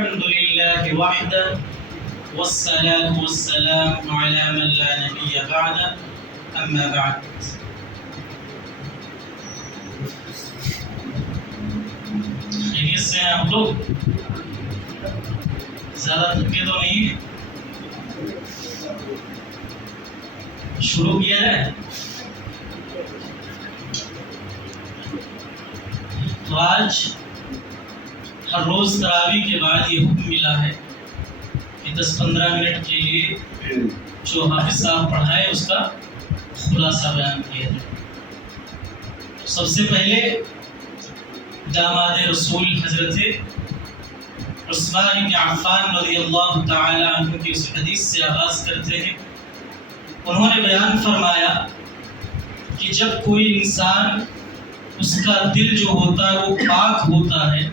الحمد لله وحده والصلاة والسلام على من لا نبي بعده أما بعد. خیریت سے ہیں آپ لوگ؟ زیادہ تھکے تو نہیں ہیں؟ شروع کیا جائے؟ تو آج ہر روز تراویح کے بعد یہ حکم ملا ہے کہ 10-15 منٹ کے لیے جو حافظ صاحب پڑھائے اس کا خلاصہ بیان کیا جائے. سب سے پہلے داماد رسول حضرت عثمان بن عفان رضی اللہ تعالی عنہ کی اس حدیث سے آغاز کرتے ہیں. انہوں نے بیان فرمایا کہ جب کوئی انسان اس کا دل جو ہوتا ہے وہ پاک ہوتا ہے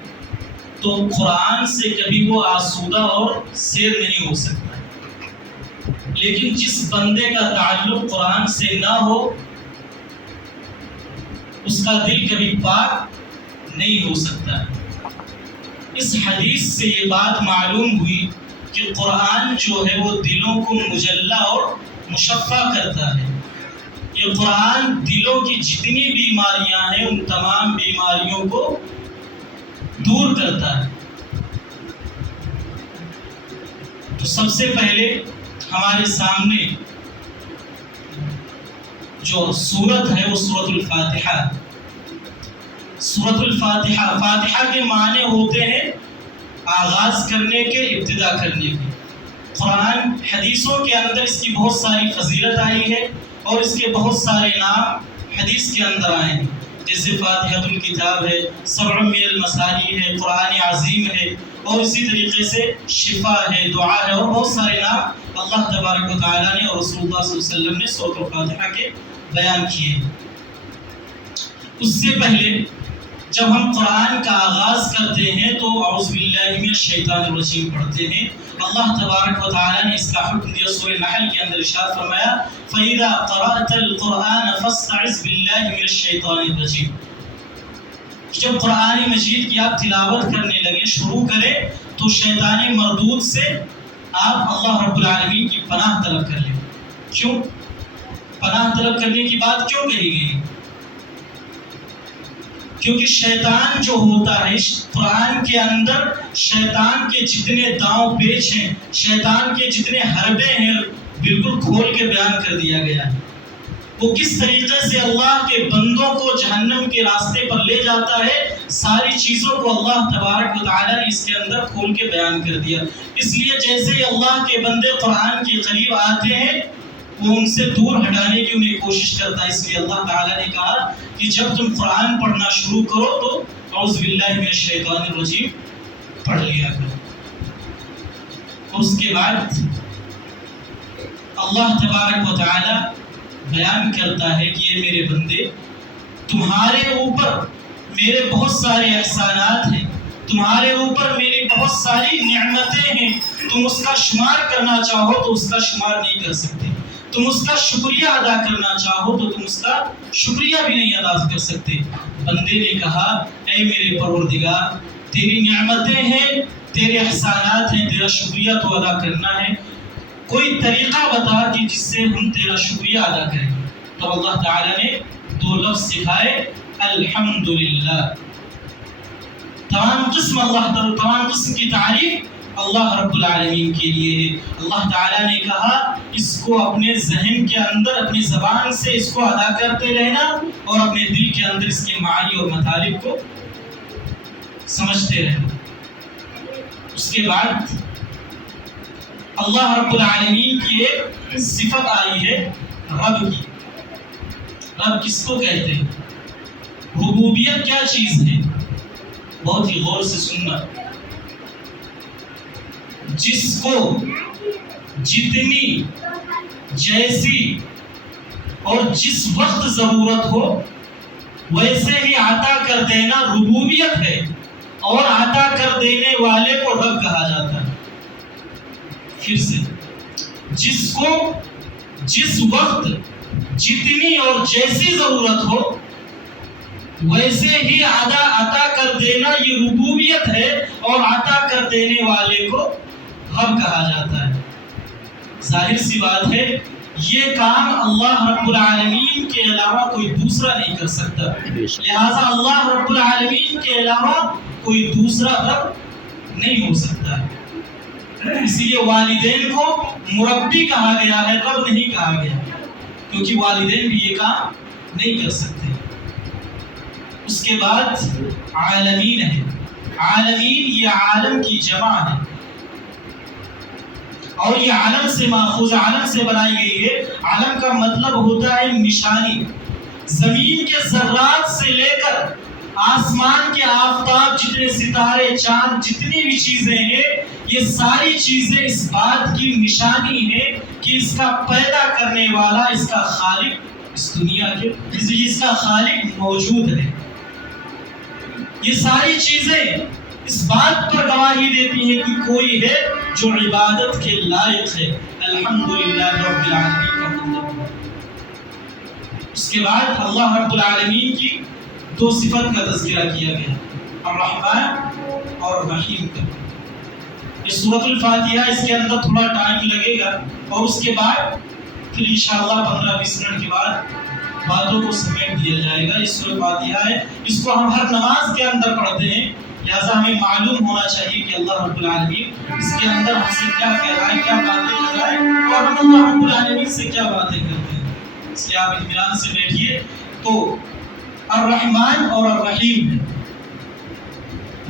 تو قرآن سے کبھی وہ آسودہ اور سیر نہیں ہو سکتا. لیکن جس بندے کا تعلق قرآن سے نہ ہو اس کا دل کبھی پاک نہیں ہو سکتا. اس حدیث سے یہ بات معلوم ہوئی کہ قرآن جو ہے وہ دلوں کو مجلہ اور مشفع کرتا ہے. یہ قرآن دلوں کی جتنی بیماریاں ہیں ان تمام بیماریوں کو دور کرتا ہے. تو سب سے پہلے ہمارے سامنے جو سورت ہے وہ سورۃ الفاتحہ. سورۃ الفاتحہ، فاتحہ کے معنی ہوتے ہیں آغاز کرنے کے، ابتدا کرنے کے. قرآن حدیثوں کے اندر اس کی بہت ساری فضیلت آئی ہے اور اس کے بہت سارے نام حدیث کے اندر آئے ہیں، جیسے فاتحۃ الکتاب ہے، سبع من المثانی ہے، قرآن عظیم ہے، اور اسی طریقے سے شفا ہے، دعا ہے، اور بہت سارے نام اللہ تبارک و تعالیٰ نے اور رسول اللہ صلی اللہ علیہ وسلم نے سورۃ الفاتحہ کے بیان کیے. اس سے پہلے جب ہم قرآن کا آغاز کرتے ہیں تو اعوذ باللہ من الشیطان الرجیم پڑھتے ہیں. اللہ تبارک و تعالیٰ نے اس کا حکم دیا. سورہ نحل کے اندر ارشاد فرمایا فَإِذَا قَرَأْتَ الْقُرْآنَ فَاسْتَعِذْ بِاللَّهِ مِنَ الشَّيْطَانِ الرَّجِيمِ. جب قرآن مجید کی آپ تلاوت کرنے لگے، شروع کریں، تو شیطان مردود سے آپ اللہ رب العالمین کی پناہ طلب کر لیں. کیوں پناہ طلب کرنے کی بات کیوں کہی گئی؟ کیونکہ شیطان جو ہوتا ہے قرآن کے اندر شیطان کے جتنے داؤں پیچ ہیں، شیطان کے جتنے حربے ہیں، بالکل کھول کے بیان کر دیا گیا ہے. وہ کس طریقے سے اللہ کے بندوں کو جہنم کے راستے پر لے جاتا ہے، ساری چیزوں کو اللہ تبارک و تعالیٰ نے اس کے اندر کھول کے بیان کر دیا. اس لیے جیسے ہی اللہ کے بندے قرآن کے قریب آتے ہیں وہ ان سے دور ہٹانے کی انہیں کوشش کرتا ہے. اس لیے اللہ تعالیٰ نے کہا کہ جب تم قرآن پڑھنا شروع کرو تو اعوذ باللہ من الشیطان الرجیم پڑھ لیا کرو. اس کے بعد اللہ تبارک و تعالیٰ بیان کرتا ہے کہ یہ میرے بندے، تمہارے اوپر میرے بہت سارے احسانات ہیں، تمہارے اوپر میری بہت ساری نعمتیں ہیں. تم اس کا شمار کرنا چاہو تو اس کا شمار نہیں کر سکتے، تم اس کا شکریہ ادا کرنا چاہو تو تم اس کا شکریہ بھی نہیں ادا کر سکتے. بندے نے کہا اے میرے پروردگار، تیری نعمتیں ہیں، تیرے احسانات ہیں، تیرا شکریہ تو ادا کرنا ہے، کوئی طریقہ بتا کہ جس سے ہم تیرا شکریہ ادا کریں. تو اللہ تعالیٰ نے 2 لفظ سکھائے، الحمدللہ. تمام قسم کی تعریف اللہ رب العالمین کے لیے ہے. اللہ تعالیٰ نے کہا اس کو اپنے ذہن کے اندر، اپنی زبان سے اس کو ادا کرتے رہنا اور اپنے دل کے اندر اس کے معانی اور مطالب کو سمجھتے رہنا. اس کے بعد اللہ رب العالمین کی ایک صفت آئی ہے رب کی. رب کس کو کہتے ہیں؟ ربوبیت کیا چیز ہے؟ بہت ہی غور سے سننا. جس کو جتنی، جیسی اور جس وقت ضرورت ہو ویسے ہی عطا کر دینا ربوبیت ہے، اور عطا کر دینے والے کو رب کہا جاتا ہے. پھر سے، جس کو جس وقت جتنی اور جیسی ضرورت ہو ویسے ہی عطا کر دینا یہ ربوبیت ہے، اور عطا کر دینے والے کو رب کہا جاتا ہے۔ ظاہر سی بات ہے یہ کام اللہ رب العالمین کے علاوہ کوئی دوسرا نہیں کر سکتا، لہٰذا اللہ رب العالمین کے علاوہ کوئی دوسرا رب نہیں ہو سکتا ہے۔ اسی لیے والدین کو مربی کہا گیا ہے، رب نہیں کہا گیا، کیونکہ والدین بھی یہ کام نہیں کر سکتے۔ اس کے بعد عالمین ہے۔ عالمین یہ عالم کی جمع ہے، اور یہ عالم سے ماخوذ، عالم سے بنائی گئی ہے۔ عالم کا مطلب ہوتا ہے نشانی۔ زمین کے ذرات سے لے کر آسمان کے آفتاب، جتنے ستارے، چاند، جتنی بھی چیزیں ہیں، یہ ساری چیزیں اس بات کی نشانی ہے کہ اس کا پیدا کرنے والا، اس کا خالق، اس دنیا کے اس کا خالق موجود ہے۔ یہ ساری چیزیں اس بات پر گواہی دیتی ہیں کہ کوئی ہے جو عبادت کے لائق ہے۔ الحمدللہ رب العالمین کا مطلب۔ اس کے بعد اللہ رب العالمین کی دو صفت کا تذکرہ کیا گیا، الرحمن اور الرحیم کا۔ اس سورۃ الفاتحہ، اس کے اندر تھوڑا ٹائم لگے گا، اور اس کے بعد پھر انشاءاللہ 15-20 منٹ کے بعد باتوں کو سمیٹ دیا جائے گا۔ یہ سورۃ فاتحہ ہے، اس کو ہم ہر نماز کے اندر پڑھتے ہیں، لہٰذا ہمیں معلوم ہونا چاہیے کہ اللہ رب العالمین اس کے اندر ہم سے کیا کہہ رہا ہے، کیا باتیں کر رہا ہے، اور ہم اللہ رب العالمین سے کیا باتیں کرتے ہیں۔ اس لیے آپ اطمینان سے بیٹھیے۔ تو الرحمن اور الرحیم ہے۔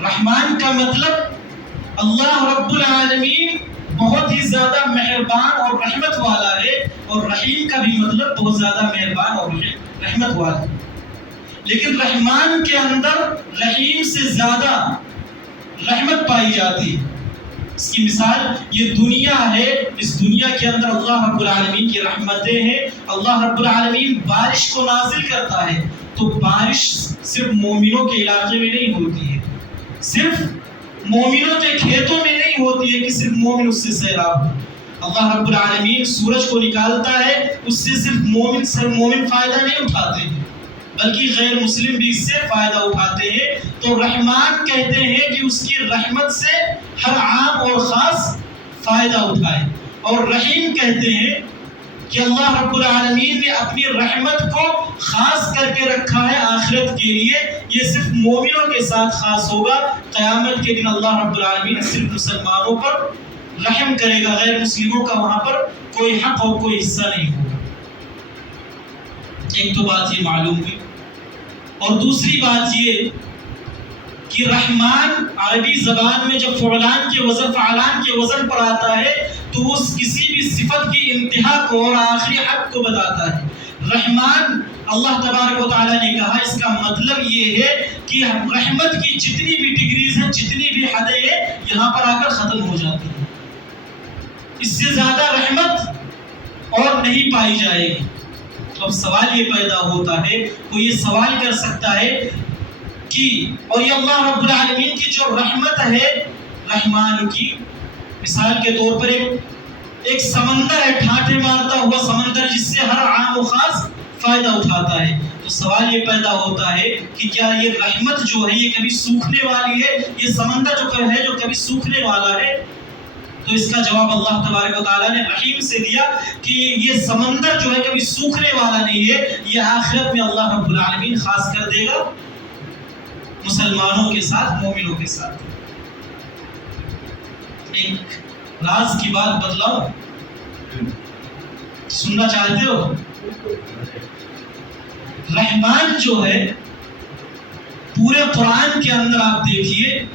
رحمان کا مطلب اللہ رب العالمین بہت ہی زیادہ مہربان اور رحمت والا ہے، اور رحیم کا بھی مطلب بہت زیادہ مہربان اور رحمت والا ہے۔ لیکن رحمان کے اندر رحیم سے زیادہ رحمت پائی جاتی ہے۔ اس کی مثال یہ دنیا ہے، اس دنیا کے اندر اللہ رب العالمین کی رحمتیں ہیں۔ اللہ رب العالمین بارش کو نازل کرتا ہے، تو بارش صرف مومنوں کے علاقے میں نہیں ہوتی ہے، صرف مومنوں کے کھیتوں میں نہیں ہوتی ہے کہ صرف مومن اس سے سیراب ہو۔ اللہ رب العالمین سورج کو نکالتا ہے، اس سے صرف مومن فائدہ نہیں اٹھاتے ہیں، بلکہ غیر مسلم بھی اس سے فائدہ اٹھاتے ہیں۔ تو رحمان کہتے ہیں کہ اس کی رحمت سے ہر عام اور خاص فائدہ اٹھائے، اور رحیم کہتے ہیں کہ اللہ رب العالمین نے اپنی رحمت کو خاص کر کے رکھا ہے آخرت کے لیے، یہ صرف مومنوں کے ساتھ خاص ہوگا۔ قیامت کے دن اللہ رب العالمین صرف مسلمانوں پر رحم کرے گا، غیر مسلموں کا وہاں پر کوئی حق اور کوئی حصہ نہیں ہوگا۔ ایک تو بات یہ معلوم ہوئی، اور دوسری بات یہ کہ رحمان عربی زبان میں جب فعلان کے وزن، فعلان کے وزن پر آتا ہے تو اس کسی بھی صفت کی انتہا کو اور آخری حد کو بتاتا ہے۔ رحمان اللہ تبارک و تعالیٰ نے کہا، اس کا مطلب یہ ہے کہ رحمت کی جتنی بھی ڈگریز ہیں، جتنی بھی حدیں ہیں، یہاں پر آ کر ختم ہو جاتی ہیں، اس سے زیادہ رحمت اور نہیں پائی جائے گی۔ تو اب سوال یہ پیدا ہوتا ہے، وہ یہ سوال کر سکتا ہے کہ اور یہ اللہ رب العالمین کی جو رحمت ہے، رحمان کی مثال کے طور پر ایک سمندر ہے، ٹھاٹھے مارتا ہوا سمندر، جس سے ہر عام و خاص فائدہ اٹھاتا ہے۔ تو سوال یہ پیدا ہوتا ہے کہ کیا یہ رحمت جو ہے یہ کبھی سوکھنے والی ہے؟ یہ سمندر جو ہے جو کبھی سوکھنے والا ہے؟ تو اس کا جواب اللہ تبارک و تعالیٰ نے رحیم سے دیا کہ یہ سمندر جو ہے کبھی سوکھنے والا نہیں ہے، یہ آخرت میں اللہ رب العالمین خاص کر دے گا مسلمانوں کے ساتھ، مومنوں کے ساتھ۔ ایک راز کی بات بتلاؤ، سننا چاہتے ہو؟ رحمان جو ہے پورے قرآن کے اندر آپ دیکھیے،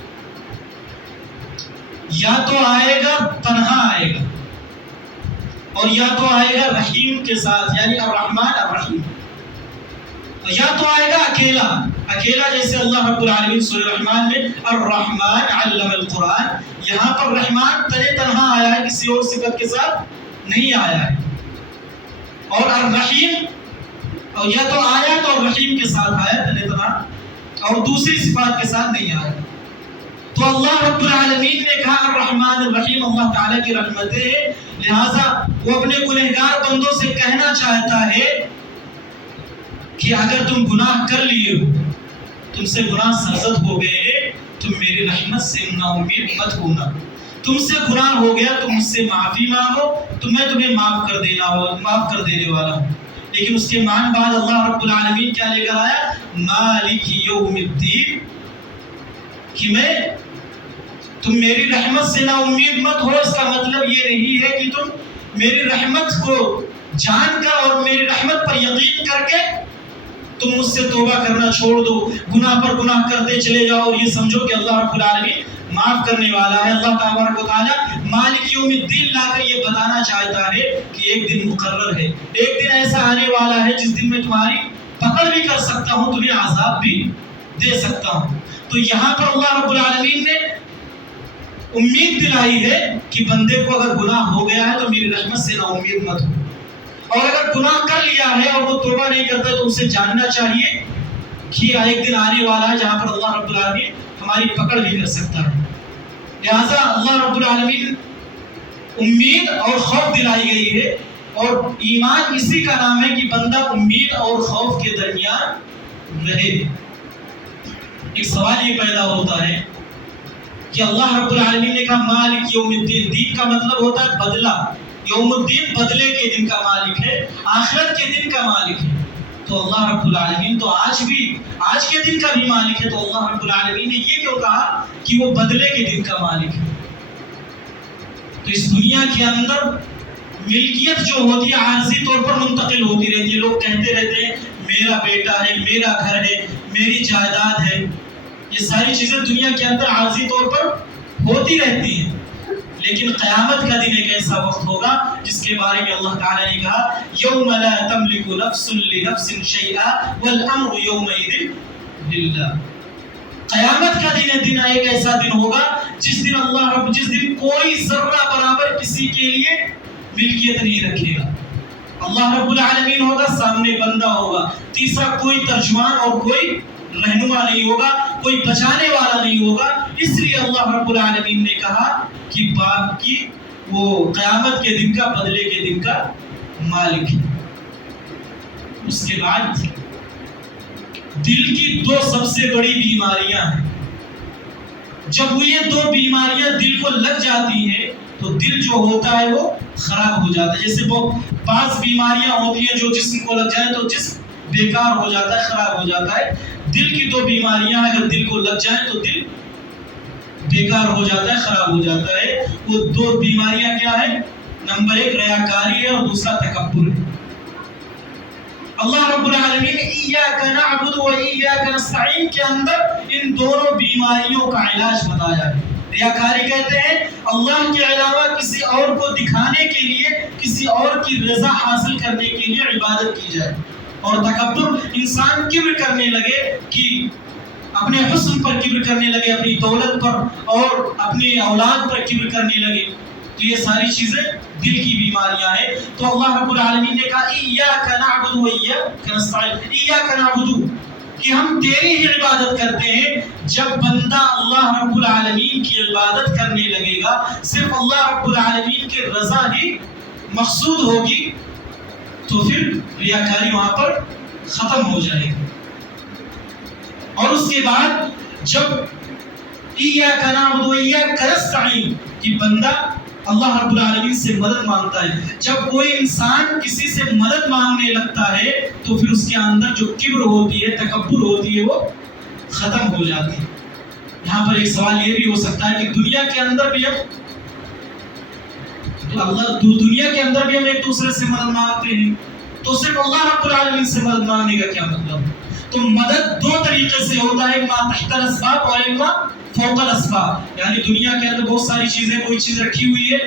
یا تو آئے گا تنہا آئے گا، اور یا تو آئے گا رحیم کے ساتھ، یعنی الرحمن الرحیم، یا تو آئے گا اکیلا اکیلا، جیسے اللہ رب العالمین سورہ رحمان میں الرحمن علم القرآن، یہاں پر رحمان تنہا آیا ہے، کسی اور صفت کے ساتھ نہیں آیا ہے۔ اور الرحیم، اور یا تو آیا تو الرحیم کے ساتھ آیا تنہا، اور دوسری صفات کے ساتھ نہیں آیا۔ تو اللہ رب العالمین نے کہا الرحمن الرحیم، اللہ تعالیٰ کی رحمتیں ہیں، لہٰذا وہ اپنے گنہگار بندوں سے کہنا چاہتا ہے کہ اگر تم گناہ کر لیے ہو تم سے گناہ سرزد ہو گئے ہیں، تم میری رحمت سے نا امید مت ہونا. تم سے گناہ ہو گیا، تم مجھ سے معافی مانگو تو میں تمہیں معاف کر دینے والا ہوں. لیکن اس کے بعد اللہ رب العالمین کیا لے کر آیا؟ مالک یوم الدین، کہ تم میری رحمت سے نا امید مت ہو. اس کا مطلب یہ نہیں ہے کہ تم میری رحمت کو جان کر اور میری رحمت پر یقین کر کے تم مجھ سے توبہ کرنا چھوڑ دو، گناہ پر گناہ کرتے چلے جاؤ اور یہ سمجھو کہ اللہ رب العالمین معاف کرنے والا ہے. اللہ تبارک و تعالیٰ مالک یوم الدین لا کر یہ بتانا چاہتا ہے کہ ایک دن مقرر ہے، ایک دن ایسا آنے والا ہے جس دن میں تمہاری پکڑ بھی کر سکتا ہوں، تمہیں عذاب بھی دے سکتا ہوں. تو یہاں پر اللہ رب العالمین نے امید دلائی ہے کہ بندے کو اگر گناہ ہو گیا ہے تو میری رحمت سے نا امید مت ہو، اور اگر گناہ کر لیا ہے اور وہ توبہ نہیں کرتا تو اسے جاننا چاہیے کہ ایک دن آنے والا ہے جہاں پر اللہ رب العالمین ہماری پکڑ بھی کر سکتا ہے. لہٰذا اللہ رب العالمین امید اور خوف دلائی گئی ہے، اور ایمان اسی کا نام ہے کہ بندہ امید اور خوف کے درمیان رہے. ایک سوال یہ پیدا ہوتا ہے کہ اللہ رب العالمین نے کہا مالک یوم الدین، دین کا مطلب ہوتا ہے بدلہ. یوم الدین بدلے کے دن کا مالک ہے، آخرت کے دن کا مالک ہے. تو اللہ رب العالمین تو آج کے دن کا بھی مالک ہے. تو اللہ رب العالمین نے یہ کیوں کہا کہ وہ بدلے کے دن کا مالک ہے؟ تو اس دنیا کے اندر ملکیت جو ہوتی ہے عارضی طور پر منتقل ہوتی رہتی ہے. لوگ کہتے رہتے ہیں میرا بیٹا ہے، میرا گھر ہے، میری جائیداد ہے. یہ ساری چیزیں دنیا کے اندر عارضی طور پر ہوتی رہتی ہیں، لیکن قیامت کا دن ایک ایسا وقت ہوگا جس کے بارے میں اللہ تعالیٰ نے کہا یوم لا تملک نفس لنفس شیئا والامر یومئذ للہ. قیامت کا دن ایک ایسا دن ہوگا جس دن کوئی ذرہ برابر کسی کے لیے ملکیت نہیں رکھے گا. اللہ رب العالمین ہوگا، سامنے بندہ ہوگا، تیسرا کوئی ترجمان اور کوئی رہنما نہیں ہوگا، کوئی بچانے والا نہیں ہوگا. اس لیے اللہ رب العالمین نے کہا کہ باپ کی وہ قیامت کے دن کا، بدلے کے دن کا مالک ہے. اس کے بعد دل کی دو سب سے بڑی بیماریاں ہیں. جب وہ یہ دو بیماریاں دل کو لگ جاتی ہیں تو دل جو ہوتا ہے وہ خراب ہو جاتا ہے. جیسے بعض بیماریاں ہوتی ہیں جو جسم کو لگ جائیں تو جسم بیکار ہو جاتا ہے، خراب ہو جاتا ہے. دل کی دو بیماریاں اگر دل کو لگ جائیں تو دل بیکار ہو جاتا ہے، خراب ہو جاتا ہے. وہ دو بیماریاں کیا ہیں؟ نمبر 1 ریاکاری ہے اور دوسرا تکبر ہے. اللہ رب العالمین نے ایاک نعبد و ایاک نستعین کے اندر ان دونوں بیماریوں کا علاج بتایا ہے. ریاکاری کہتے ہیں اللہ کے علاوہ کسی اور کو دکھانے کے لیے، کسی اور کی رضا حاصل کرنے کے لیے عبادت کی جائے. اور تکبر انسان کبر کرنے لگے، کہ اپنے حسن پر کبر کرنے لگے، اپنی دولت پر اور اپنی اولاد پر کبر کرنے لگے. تو یہ ساری چیزیں دل کی بیماریاں ہیں. تو اللہ رب العالمین نے کہا ایاک نعبد و ایاک نستعین، ایاک نعبد کہ ہم تیری ہی عبادت کرتے ہیں. جب بندہ اللہ رب العالمین کی عبادت کرنے لگے گا، صرف اللہ رب العالمین کی رضا ہی مقصود ہوگی، تو پھر ریاکاری وہاں پر ختم ہو جائے گی. اور اس کے بعد جب ایاک نعبد و ایاک نستعین کہ بندہ اللہ رب العالمین سے مدد مانگتا ہے، جب کوئی انسان کسی سے مدد مانگنے لگتا ہے تو پھر اس کے اندر جو کبر ہوتی ہے، تکبر ہوتی ہے، وہ ختم ہو جاتی ہے. یہاں پر ایک سوال یہ بھی ہو سکتا ہے کہ دنیا کے اندر بھی ہم ایک دوسرے سے مدد مانگتے ہیں، تو صرف اللہ رب العالمین سے مدد مانگنے کا کیا مطلب ہے؟ تو مدد دو طریقے سے ہوتا ہے، ما تحت الاسباب اور ما فوق الاسباب. یعنی دنیا کے اندر بہت ساری چیزیں، کوئی چیز رکھی ہوئی ہے،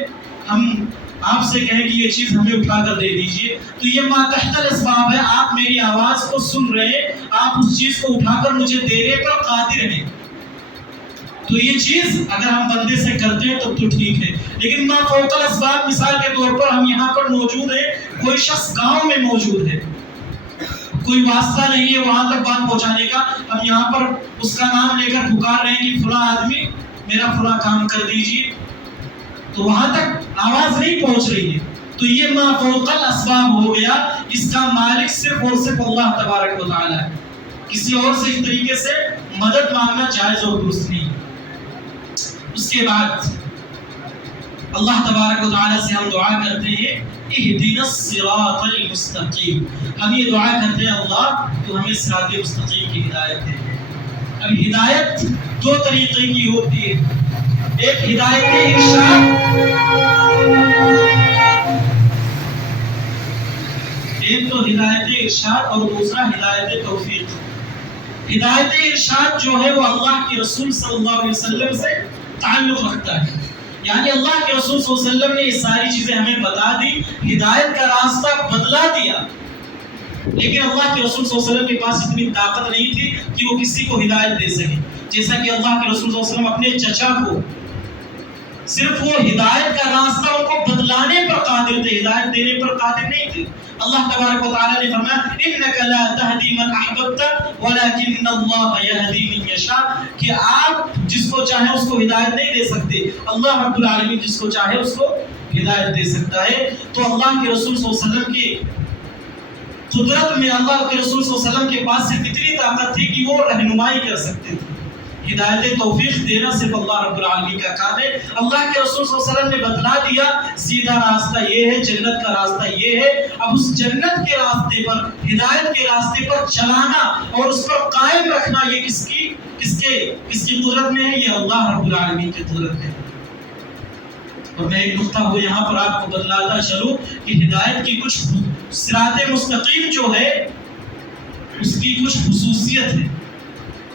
ہم آپ سے کہیں کہ یہ چیز ہمیں اٹھا کر دے دیجئے، تو یہ ما تحت الاسباب ہے. آپ میری آواز کو سن رہے ہیں، آپ اس چیز کو اٹھا کر مجھے دینے پر قادر ہیں. تو یہ چیز اگر ہم بندے سے کرتے ہیں تو ٹھیک ہے. لیکن ما فوق الاسباب، مثال کے طور پر ہم یہاں پر موجود ہیں، کوئی شخص گاؤں میں موجود ہے، کوئی واسطہ نہیں ہے وہاں تک بات پہنچانے کا، ہم یہاں پر اس کا نام لے کر پکار رہے ہیں کہ فلاں آدمی میرا فلاں کام کر دیجئے، تو وہاں تک آواز نہیں پہنچ رہی ہے. تو یہ ما فوق الاسباب ہو گیا. اس کا مالک صرف اور صرف اللہ تبارک و تعالی ہے. کسی اور سے اس طریقے سے مدد مانگنا جائز اور درست نہیں۔ اس کے بعد اللہ تبارک و تعالیٰ سے ہم دعا کرتے ہیں اہدنا الصراط المستقیم، ہم یہ دعا کرتے ہیں اللہ تو ہمیں صراط مستقیم کی ہدایت دے۔ اب ہدایت دو طریقے کی ہوتی ہے، ایک ہدایت ارشاد، ایک تو ہدایت ارشاد اور دوسرا ہدایت توفیق۔ ہدایت ارشاد جو ہے وہ اللہ کے رسول صلی اللہ علیہ وسلم سے تعلق رکھتا ہے، یعنی اللہ کے رسول صلی اللہ علیہ وسلم نے یہ ساری چیزیں ہمیں بتا دی، ہدایت کا راستہ بدلا دیا، لیکن اللہ کے رسول صلی اللہ علیہ وسلم کے پاس اتنی طاقت نہیں تھی کہ وہ کسی کو ہدایت دے سکے، جیسا کہ اللہ کے رسول صلی اللہ علیہ وسلم اپنے چچا کو صرف وہ ہدایت کا راستہ ان کو بدلانے پر قادر تھے، ہدایت دینے پر قادر نہیں تھے۔ اللہ تبارک و تعالیٰ نے فرمایا انک لا تہدی من احببت ولکن اللہ یہدی من یشاء، کہ آپ جس کو چاہے اس کو ہدایت نہیں دے سکتے، اللہ رب العالمین جس کو چاہے اس کو ہدایت دے سکتا ہے۔ تو اللہ کے رسول صلی اللہ علیہ وسلم کی قدرت میں اللہ کے رسول صلی اللہ علیہ وسلم کے پاس صرف اتنی طاقت تھی کہ وہ رہنمائی کر سکتے تھے، ہدایت توفیق دینا صرف اللہ رب العالمین کا کام ہے۔ اللہ کے رسول صلی اللہ علیہ وسلم نے بتلا دیا سیدھا راستہ یہ ہے، جنت کا راستہ یہ ہے، اب اس جنت کے راستے پر، ہدایت کے راستے پر چلانا اور اس پر قائم رکھنا یہ کس کی قدرت میں ہے؟ یہ اللہ رب العالمین کی قدرت ہے۔ اور میں ایک نقطہ وہ یہاں پر آپ کو بتلاتا چلوں کہ ہدایت کی کچھ صراط مستقیم جو ہے اس کی کچھ خصوصیت ہے۔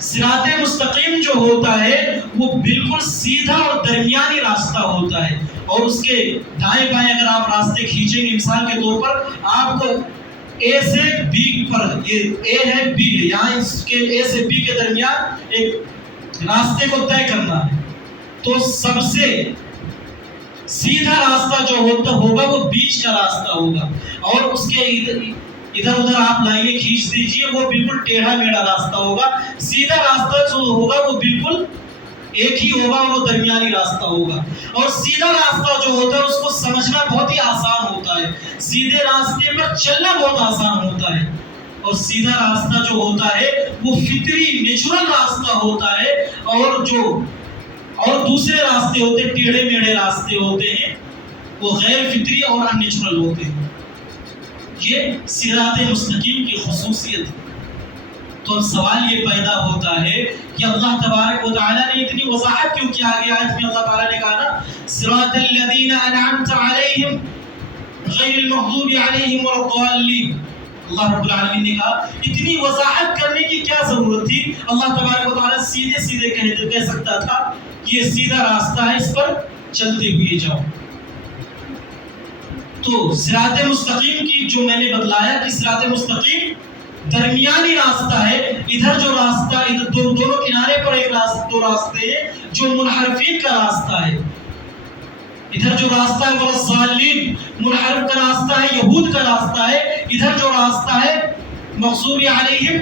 صراط مستقیم جو ہوتا ہے وہ بالکل سیدھا اور درمیانی راستہ ہوتا ہے، اور اس کے دائیں بائیں اگر آپ راستے کھینچیں گے، مثال کے طور پر آپ کو اے سے بی پر، یہ اے ہے بی ہے، یہاں اس کے اے سے بی کے درمیان ایک راستے کو طے کرنا ہے، تو سب سے سیدھا راستہ جو ہوگا وہ بیچ کا راستہ ہوگا، اور اس کے ادھر ادھر آپ لائنیں کھینچ دیجئے وہ بالکل ٹیڑھا میڑھا راستہ ہوگا۔ سیدھا راستہ جو ہوگا وہ بالکل ایک ہی ہوگا، وہ درمیانی راستہ ہوگا۔ اور سیدھا راستہ جو ہوتا ہے اس کو سمجھنا بہت ہی آسان ہوتا ہے، سیدھے راستے پر چلنا بہت آسان ہوتا ہے، اور سیدھا راستہ جو ہوتا ہے وہ فطری نیچرل راستہ ہوتا ہے، اور دوسرے راستے ہوتے ہیں ٹیڑھے میڑھے راستے ہوتے ہیں، وہ غیر فطری اور ان نیچرل ہوتے ہیں۔ یہ صراط مستقیم کی خصوصیت ہے۔ تو اب سوال یہ پیدا ہوتا ہے کہ اللہ تبارک و تعالیٰ نے اتنی وضاحت کیوں کیا؟ آگے آیت میں اللہ تعالیٰ نے کہا نا صراط الذین انعمت علیہم غیر المغضوب علیہم ولا الضالین، اللہ رب العالمین نے کہا اتنی وضاحت کرنے کی کیا ضرورت تھی؟ اللہ تبارک و تعالیٰ سیدھے سیدھے کہہ سکتا تھا یہ سیدھا راستہ ہے، اس پر چلتے ہوئے جاؤ۔ تو صراط مستقیم کی جو میں نے بتلایا کہ صراط مستقیم درمیانی راستہ ہے، ادھر جو راستہ ادھر دونوں کنارے پر ایک دو راستے ہیں جو منحرفین کا راستہ ہے، ادھر جو راستہ ہے وہ ضالین منحرف کا راستہ ہے، یہود کا راستہ ہے، ادھر جو راستہ ہے مغضوب علیہم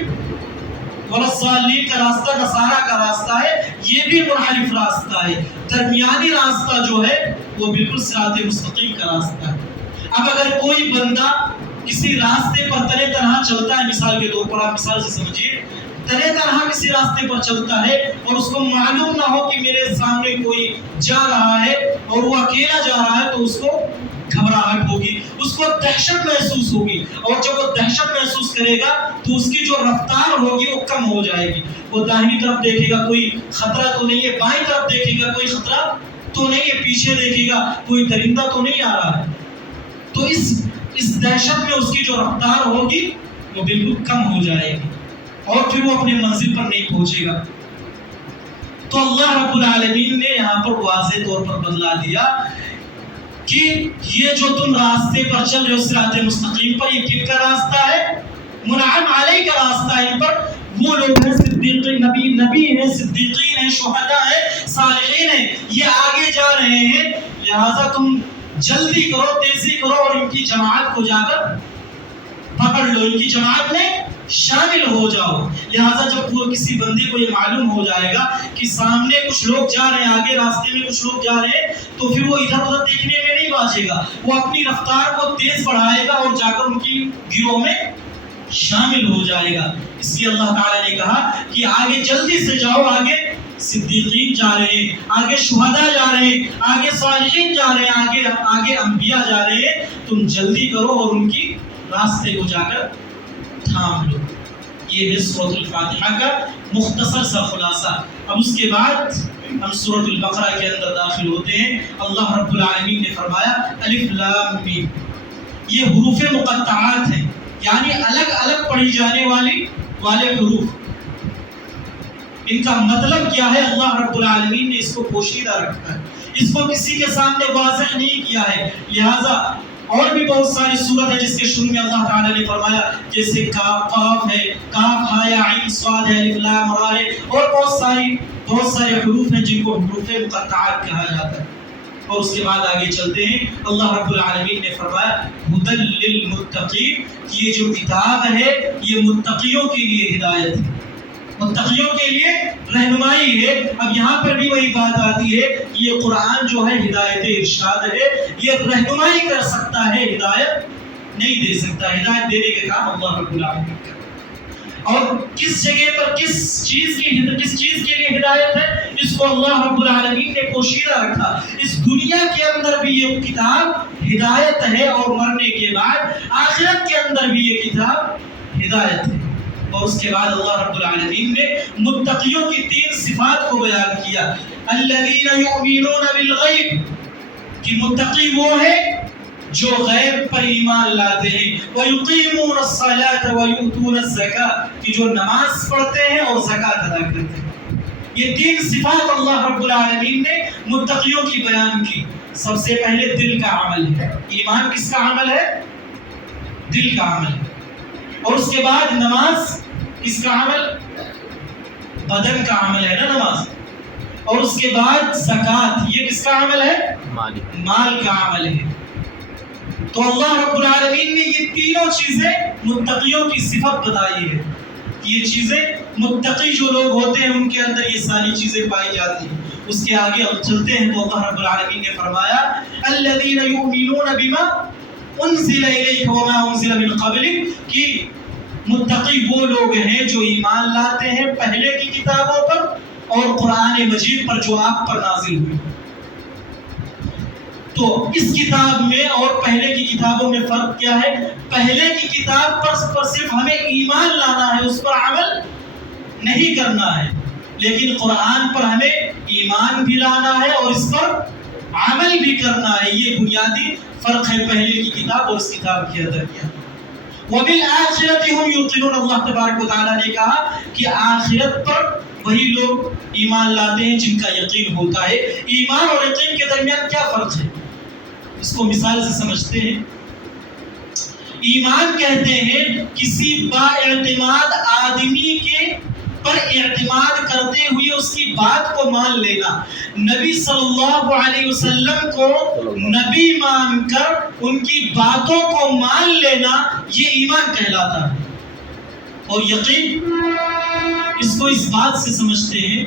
والضالین کا راستہ نصارہ کا راستہ ہے، یہ بھی منحرف راستہ ہے۔ درمیانی راستہ جو ہے وہ بالکل صراط مستقیم کا راستہ ہے۔ اب اگر کوئی بندہ کسی راستے پر تنہ تنہا چلتا ہے، مثال کے طور پر آپ مثال سے سمجھیے، تنہ تنہا کسی راستے پر چلتا ہے اور اس کو معلوم نہ ہو کہ میرے سامنے کوئی جا رہا ہے اور وہ اکیلا جا رہا ہے، تو اس کو گھبراہٹ ہوگی، اس کو دہشت محسوس ہوگی، اور جب وہ دہشت محسوس کرے گا تو اس کی جو رفتار ہوگی وہ کم ہو جائے گی، وہ داہنی طرف دیکھے گا کوئی خطرہ تو نہیں ہے، بائیں طرف دیکھے گا کوئی خطرہ تو نہیں ہے، پیچھے دیکھے گا کوئی درندہ تو نہیں آ رہا ہے، تو اس دہشت میں اس کی جو رفتار ہوگی وہ بالکل کم ہو جائے گی، اور پھر وہ اپنے منزل پر نہیں پہنچے گا۔ تو اللہ رب العالمین نے یہاں پر واضح طور پر بتلا دیا کہ یہ جو تم راستے پر چل رہے ہو صراط مستقیم پر، یہ کن کا راستہ ہے؟ منعم علیہ کا راستہ ہے۔ ان پر وہ لوگ ہیں صدیقین، نبی ہیں، صدیقین ہیں، شہداء ہیں، صالحین ہیں، یہ آگے جا رہے ہیں، لہذا تم جلدی کرو، تیزی کرو اور ان کی جماعت کو جا کر پکڑ لو، ان کی جماعت میں شامل ہو جاؤ۔ لہذا جب کسی بندے کو یہ معلوم ہو جائے گا کہ سامنے کچھ لوگ جا رہے ہیں، آگے راستے میں کچھ لوگ جا رہے ہیں، تو پھر وہ ادھر ادھر دیکھنے میں نہیں باجے گا، وہ اپنی رفتار کو تیز بڑھائے گا اور جا کر ان کی گروہ میں شامل ہو جائے گا۔ اس لیے اللہ تعالیٰ نے کہا کہ آگے جلدی سے جاؤ، آگے صدیقین جا رہے ہیں، آگے شہداء جا رہے ہیں، آگے صالحین جا رہے ہیں، آگے انبیاء جا رہے ہیں، تم جلدی کرو اور ان کی راستے کو جا کر تھام لو۔ یہ ہے سورۃ الفاتحہ کا مختصر سا خلاصہ۔ اب اس کے بعد ہم سورۃ البقرہ کے اندر داخل ہوتے ہیں۔ اللہ رب العالمین نے فرمایا الف لام میم، یہ حروف مقطعات ہیں، یعنی الگ الگ پڑھی جانے والے حروف۔ ان کا مطلب کیا ہے؟ اللہ رب العالمین نے اس کو پوشیدہ رکھا ہے، اس کو کسی کے سامنے واضح نہیں کیا ہے۔ لہذا اور بھی بہت ساری سورت ہے جس کے شروع میں اللہ تعالیٰ نے فرمایا، جیسے قاف ہے، کاف ہا یا عین صاد ہے، الف لام را ہے، اور بہت سارے حروف ہیں جن کو حروف مقطعات کہا جاتا ہے۔ اور اس کے بعد آگے چلتے ہیں، اللہ رب العالمین نے فرمایا ھدی للمتقین، کہ یہ جو کتاب ہے یہ متقیوں کے لیے ہدایت ہے، متقیوں کے لیے رہنمائی ہے۔ اب یہاں پر بھی وہی بات آتی ہے کہ یہ قرآن جو ہے ہدایت ارشاد ہے، یہ رہنمائی کر سکتا ہے، ہدایت نہیں دے سکتا۔ ہدایت دینے کا کام اللہ رب العالمین کا۔ اور کس جگہ پر کس چیز کے لیے ہدایت ہے، اس کو اللہ رب العالمین نے پوشیدہ رکھا۔ اس دنیا کے اندر بھی یہ کتاب ہدایت ہے، اور مرنے کے بعد آخرت کے اندر بھی یہ کتاب ہدایت ہے۔ اور اس کے بعد اللہ رب العالمین نے متقیوں کی 3 صفات کو بیان کیا۔ الذین یؤمنون بالغیب، کہ متقی وہ ہے جو غیب پر ایمان لاتے ہیں، وَيُقِيمُونَ الصَّلَاةَ وَيُؤْتُونَ الزَّكَاةَ، کہ جو نماز پڑھتے ہیں اور زکوٰۃ ادا کرتے ہیں۔ یہ 3 صفات اللہ رب العالمین نے متقیوں کی بیان کی۔ سب سے پہلے دل کا عمل ہے، ایمان کس کا عمل ہے؟ دل کا عمل ہے۔ اور اس کے بعد نماز کس کا عمل؟ بدن کا عمل ہے نا نماز۔ اور اس کے بعد زکوٰۃ، یہ کس کا عمل ہے؟ مال کا عمل ہے۔ تو اللہ رب العالمین نے یہ تینوں چیزیں متقیوں کی صفت بتائی ہے کہ یہ چیزیں متقی جو لوگ ہوتے ہیں ان کے اندر یہ ساری چیزیں پائی جاتی ہیں۔ اس کے آگے اب چلتے ہیں تو اللہ رب العالمین نے فرمایا الذین یؤمنون بما انزل الیک وما انزل من قبلک، کہ متقی وہ لوگ ہیں جو ایمان لاتے ہیں پہلے کی کتابوں پر اور قرآن مجید پر جو آپ پر نازل ہوئی۔ تو اس کتاب میں اور پہلے کی کتابوں میں فرق کیا ہے؟ پہلے کی کتاب پر صرف ہمیں ایمان لانا ہے، اس پر عمل نہیں کرنا ہے، لیکن قرآن پر ہمیں ایمان بھی لانا ہے اور اس پر عمل بھی کرنا ہے۔ یہ بنیادی فرق ہے پہلے کی کتاب اور اس کتاب کی ادائیگی۔ وَبِالْآخِرَةِ هُمْ يُوقِنُونَ، اللہ تبارک و تعالیٰ نے کہا کہ آخرت پر وہی لوگ ایمان لاتے ہیں جن کا یقین ہوتا ہے۔ ایمان اور یقین کے درمیان کیا فرق ہے؟ اس کو مثال سے سمجھتے ہیں۔ ایمان کہتے ہیں کسی با اعتماد آدمی کے پر اعتماد کرتے ہوئے اس کی بات کو مان لینا، نبی صلی اللہ علیہ وسلم کو نبی مان کر ان کی باتوں کو مان لینا، یہ ایمان کہلاتا ہے۔ اور یقین اس کو اس بات سے سمجھتے ہیں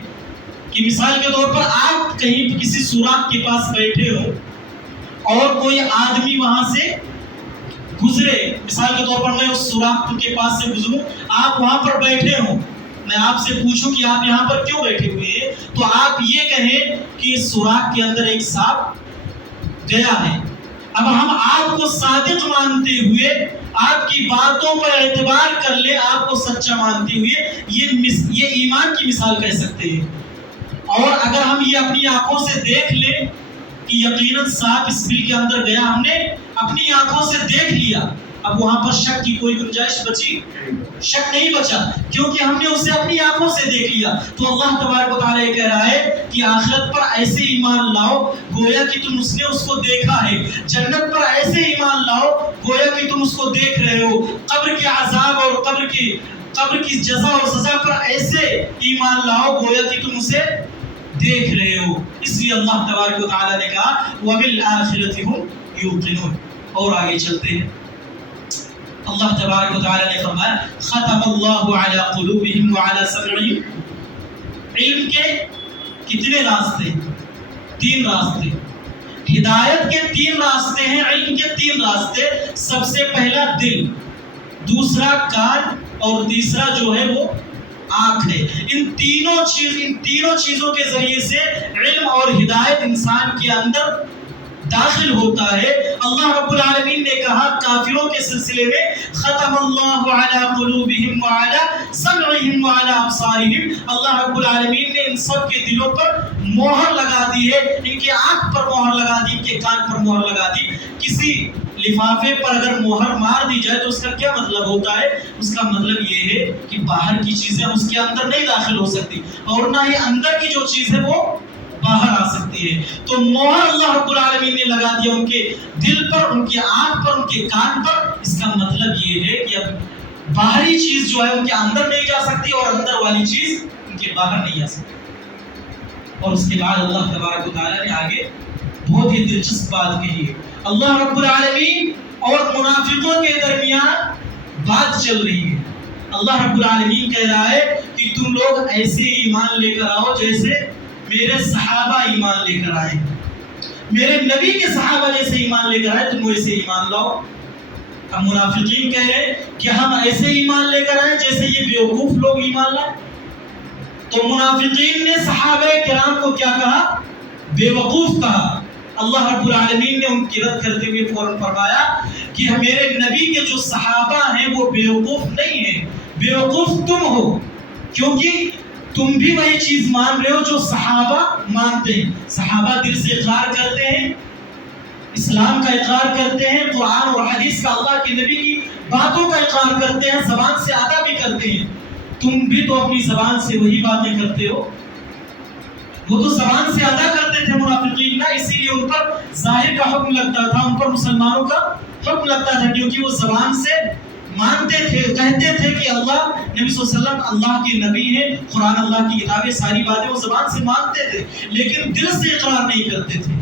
کہ مثال کے طور پر آپ کہیں کسی سوراخ کے پاس بیٹھے ہو اور کوئی آدمی وہاں سے گزرے، مثال کے طور پر میں اس سوراخ کے پاس سے گزروں، آپ وہاں پر بیٹھے ہوں، میں آپ سے پوچھوں کہ آپ یہاں پر کیوں بیٹھے ہوئے ہیں، تو آپ یہ کہیں کہ اس سوراخ کے اندر ایک سانپ گیا ہے۔ اب ہم آپ کو صادق مانتے ہوئے، آپ کی باتوں پر اعتبار کر لیں، آپ کو سچا مانتے ہوئے یہ ایمان کی مثال کہہ سکتے ہیں۔ اور اگر ہم یہ اپنی آنکھوں سے دیکھ لیں کہ یقیناً سانپ اس بل کے اندر گیا، ہم نے اپنی آنکھوں سے دیکھ لیا، اب وہاں پر شک کی کوئی گنجائش بچی؟ شک نہیں بچا، کیونکہ ہم نے اسے اپنی آنکھوں سے دیکھ لیا۔ تو اللہ تبارک و تعالیٰ یہ کہہ رہا ہے کہ آخرت پر ایسے ایمان لاؤ گویا کہ تم اس نے اس کو دیکھا ہے، جنت پر ایسے ایمان لاؤ گویا کہ تم اس کو دیکھ رہے ہو، قبر کے عذاب اور قبر کی جزا اور سزا پر ایسے ایمان لاؤ گویا کہ تم اسے دیکھ رہے ہو۔ اس لیے اللہ تبارک و تعالیٰ نے کہا وَبِالْآخِرَةِ هُمْ يُوقِنُونَ۔ اور آگے چلتے ہیں، اللہ تبارک و تعالیٰ نے فرمایا ختم اللہ علی قلوبہم وعلی سمعہم۔ علم کے کتنے راستے؟ 3 راستے۔ ہدایت کے 3 راستے ہیں، علم کے 3 راستے۔ سب سے پہلا دل، دوسرا کان اور تیسرا جو ہے وہ آنکھ ہے. ان تینوں چیزوں کے ذریعے سے علم اور ہدایت انسان کے اندر داخل ہوتا ہے. اللہ رب العالمین نے کہا کافروں کے سلسلے میں ختم اللہ علی قلوبہم وعلی سمعہم وعلی ابصارہم. اللہ رب العالمین نے ان سب کے دلوں پر مہر لگا دی ہے، ان کے آنکھ پر مہر لگا دی، ان کے کان پر مہر لگا دی. کسی لفافے پر اگر مہر مار دی جائے تو اس کا کیا مطلب ہوتا ہے؟ اس کا مطلب یہ ہے کہ باہر کی چیزیں اس کے اندر نہیں داخل ہو سکتی اور نہ ہی اندر کی جو چیز ہے وہ باہر آ سکتی ہے. تو مہر اللہ رب العالمین نے لگا دیا ان کے دل پر، ان کی آنکھ پر، ان کے کان پر. اس کا مطلب یہ ہے کہ اب باہری چیز جو ہے ان کے اندر نہیں جا سکتی اور اندر والی چیز ان کے باہر نہیں آ سکتی. اور اس کے بعد اللہ تبارک و تعالیٰ نے آگے بہت ہی دلچسپ بات کہی ہے. اللہ رب العالمین اور منافقوں کے درمیان بات چل رہی ہے. اللہ رب العالمین کہہ رہا ہے کہ تم لوگ ایسے ایمان لے کر آؤ جیسے میرے صحابہ ایمان لے کر آئے، میرے نبی کے صحابہ جیسے ایمان لے کر آئے تم ویسے ایمان لاؤ. اب منافقین کہہ رہے ہیں کہ ہم ایسے ایمان لے کر آئے جیسے یہ بیوقوف لوگ ایمان لائے. تو منافقین نے صحابہ کرام کو کیا کہا؟ بے وقوف کہا. اللہ رب العالمین نے ان کی رد کرتے ہوئے فوراً فرمایا کہ میرے نبی کے جو صحابہ ہیں وہ بیوقوف نہیں ہیں، بیوقوف تم ہو، کیونکہ تم بھی وہی چیز مان رہے ہو جو صحابہ مانتے ہیں. صحابہ دل سے اقرار کرتے ہیں، اسلام کا اقرار کرتے ہیں، قرآن اور حدیث کا، اللہ کے نبی کی باتوں کا اقرار کرتے ہیں، زبان سے ادا بھی کرتے ہیں. تم بھی تو اپنی زبان سے وہی باتیں کرتے ہو. وہ تو زبان سے ادا کرتے تھے منافقین نا، اسی لیے ان پر ظاہر کا حکم لگتا تھا، ان پر مسلمانوں کا حکم لگتا تھا، کیونکہ وہ زبان سے مانتے تھے، کہتے تھے کہ اللہ نبی صلی اللہ علیہ وسلم اللہ کے نبی ہیں، قرآن اللہ کی کتابیں، ساری باتیں وہ زبان سے مانتے تھے لیکن دل سے اقرار نہیں کرتے تھے.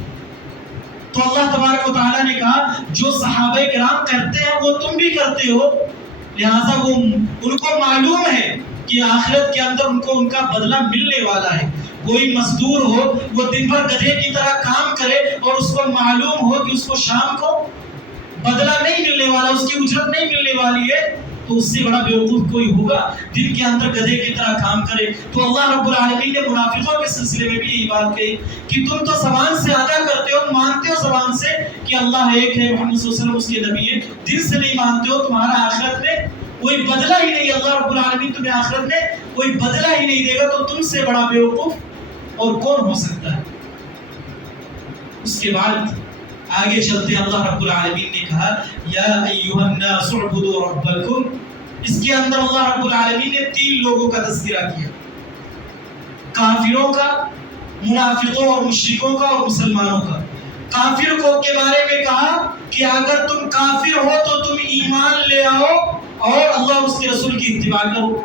تو اللہ تبارک و تعالیٰ نے کہا جو صحابہ کرام کرتے ہیں وہ تم بھی کرتے ہو، لہٰذا وہ ان کو معلوم ہے کہ آخرت کے اندر ان کو ان کا بدلہ ملنے والا ہے. کوئی مزدور ہو وہ دن بھر گدھے کی طرح کام کرے اور اس کو معلوم ہو کہ اس کو شام کو بدلہ نہیں ملنے والا، اس کی اجرت نہیں ملنے والی ہے، تو اس سے بڑا بیوقوف کوئی ہوگا دن کے اندر گدھے کی طرح کام کرے. تو اللہ رب العالمین نے منافقوں کے سلسلے میں بھی یہی بات کہی کہ تم تو زبان سے ادا کرتے ہو، مانتے ہو زبان سے کہ اللہ ایک ہے، محمد صلی اللہ علیہ وسلم اس کے نبی ہے، دل سے نہیں مانتے ہو. تمہارا آخرت میں کوئی بدلہ ہی نہیں، اللہ رب العالمین تمہیں آخرت میں کوئی بدلہ ہی نہیں دے گا، تو تم سے بڑا بیوقوف اور کون ہو سکتا ہے. اس کے بعد آگے چلتے اللہ رب العالمین نے کہا یا ایھا الناس اعبدوا ربکم. اس کے اندر اللہ رب العالمین نے 3 لوگوں کا تذکرہ کیا، کافروں کا، منافقوں اور مشرکوں کا اور مسلمانوں کا. کافر کو کے بارے میں کہا کہ اگر تم کافر ہو تو تم ایمان لے آؤ اور اللہ اور اس کے رسول کی اتباع کرو.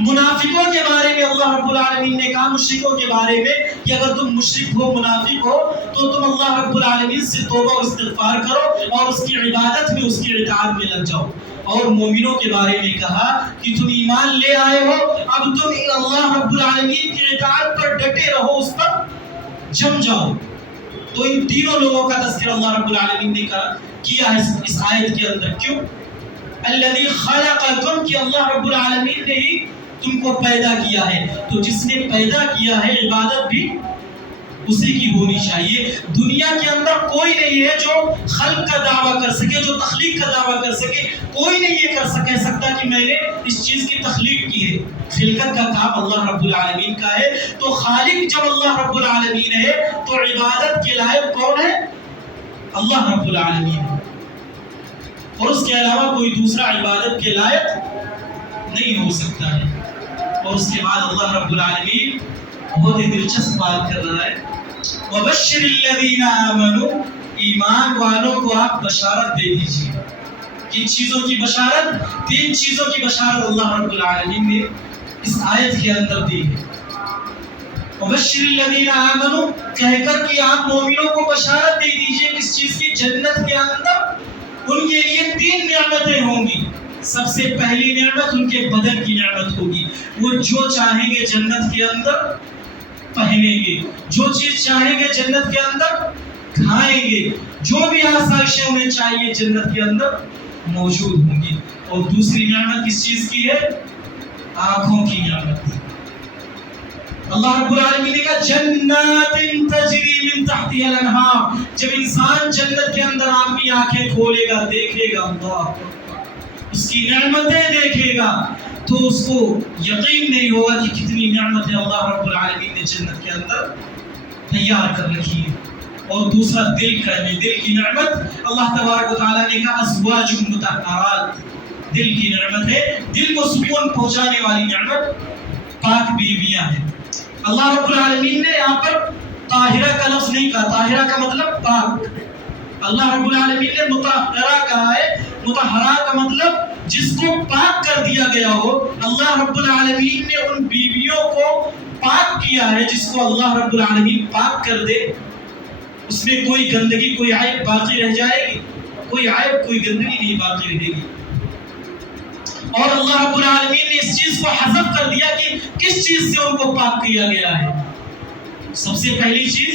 منافقوں کے بارے میں اللہ رب العالمین نے کہا، مشرکوں کے بارے میں کہ اگر تم مشرک ہو، منافق ہو تو تم اللہ رب العالمین سے توبہ و استغفار کرو اور اس کی عبادت میں، اس کی اطاعت میں لگ جاؤ. اور مومنوں کے بارے میں کہا کہ تم ایمان لے آئے ہو، اب تم اللہ رب العالمین کی اطاعت پر ڈٹے رہو، اس پر جم جاؤ. تو ان تینوں لوگوں کا تذکرہ اللہ رب العالمین نے کیا ہے اس آیت کے اندر. کیوں؟ الذی خلقکم، کہ اللہ رب العالمین نے ہی تم کو پیدا کیا ہے. تو جس نے پیدا کیا ہے عبادت بھی اسی کی ہونی چاہیے. دنیا کے اندر کوئی نہیں ہے جو خلق کا دعویٰ کر سکے، جو تخلیق کا دعویٰ کر سکے. کوئی نہیں یہ کہہ سکتا کہ میں نے اس چیز کی تخلیق کی ہے. خلقت کا کام اللہ رب العالمین کا ہے. تو خالق جب اللہ رب العالمین ہے تو عبادت کے لائق کون ہے؟ اللہ رب العالمین ہے، اور اس کے علاوہ کوئی دوسرا عبادت کے لائق نہیں ہو سکتا ہے. اور اس کے بعد اللہ رب العالمین بہت ہی دلچسپ بات کر رہا ہے، وَبَشِّرِ الَّذِينَ آمَنُوا، ایمان والوں کو آپ بشارت دے دیجیے. کن چیزوں کی بشارت؟ 3 چیزوں کی بشارت اللہ رب العالمین نے اس آیت کے اندر دی ہے. وَبَشِّرِ الَّذِينَ آمَنُوا، کہہ کر کہ آپ مومنوں کو بشارت دے دیجیے کس چیز کی؟ جنت کے اندر ان کے لیے 3 نعمتیں ہوں گی. سب سے پہلی نعمت ان کے بدن کی نعمت ہوگی. وہ جو چاہیں گے جنت کے اندر پہنیں گے، جو چیز چاہیں گے جنت کے اندر کھائیں گے، جو بھی آسائشیں انہیں چاہیے جنت کے اندر موجود ہوں گی. اور دوسری نعمت کس چیز کی ہے؟ آنکھوں کی نعمت. اللہ رب العالمین نے کہا جنات تجری من تحتها الانہار. جب انسان جنت کے اندر اپنی آنکھیں کھولے گا، دیکھے گا اللہ اس کی نعمتیں دیکھے گا، تو اس کو یقین نہیں ہوگا کہ کتنی نعمتیں اللہ رب العالمین نے جنت کے اندر تیار کر رکھی ہے. اور دوسرا دل کا ہے، دل کی نعمت. اللہ تبارک و تعالیٰ نے کہا ازواج مطہرات، دل کی نعمت ہے، دل کو سکون پہنچانے والی نعمت پاک بیویاں ہیں. اللہ رب العالمین نے یہاں پر طاہرہ کا لفظ نہیں کہا، طاہرہ کا مطلب پاک. اللہ رب العالمین نے مطہرہ کہا ہے. مطہرہ کا مطلب جس کو پاک کر دیا گیا ہو. اللہ رب العالمین نے ان بیویوں کو پاک کیا ہے جس کو اللہ رب العالمین پاک کر دے، اس میں کوئی گندگی، کوئی عیب باقی رہ جائے گی؟ کوئی عیب، کوئی گندگی نہیں باقی رہے گی. اور اللہ رب العالمین نے اس چیز کو حذف کر دیا کہ کس چیز سے ان کو پاک کیا گیا ہے. سب سے پہلی چیز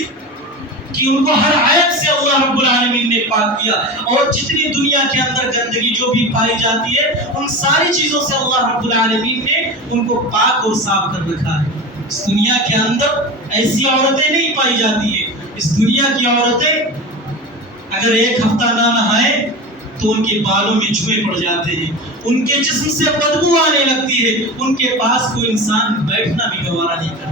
کہ ان کو ہر عیب سے اللہ رب العالمین نے پاک کیا. اور جتنی دنیا کے اندر گندگی جو بھی پائی جاتی ہے، ان ساری چیزوں سے اللہ رب العالمین نے ان کو پاک اور صاف کر رکھا ہے. اس دنیا کے اندر ایسی عورتیں نہیں پائی جاتی ہیں. اس دنیا کی عورتیں اگر ایک ہفتہ نہ نہائیں تو ان کے بالوں میں جوئیں پڑ جاتے ہیں، ان کے جسم سے بدبو آنے لگتی ہے، ان کے پاس کوئی انسان بیٹھنا بھی گوارا نہیں کرتا.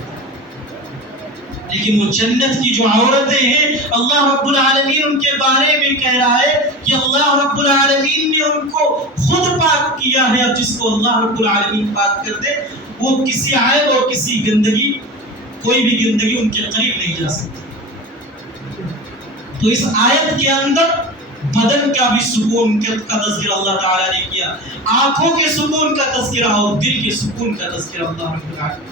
لیکن وہ جنت کی جو عورتیں ہیں، اللہ رب العالمین ان کے بارے میں کہہ رہا ہے کہ اللہ رب العالمین نے ان کو خود پاک کیا ہے. اور جس کو اللہ رب العالمین پاک کر دے، وہ کسی عیب اور کسی گندگی، کوئی بھی گندگی ان کے قریب نہیں جا سکتی. تو اس آیت کے اندر بدن کا بھی سکون کا تذکرہ اللہ تعالیٰ نے کیا، آنکھوں کے سکون کا تذکرہ اور دل کے سکون کا تذکرہ اللہ رب العالمین.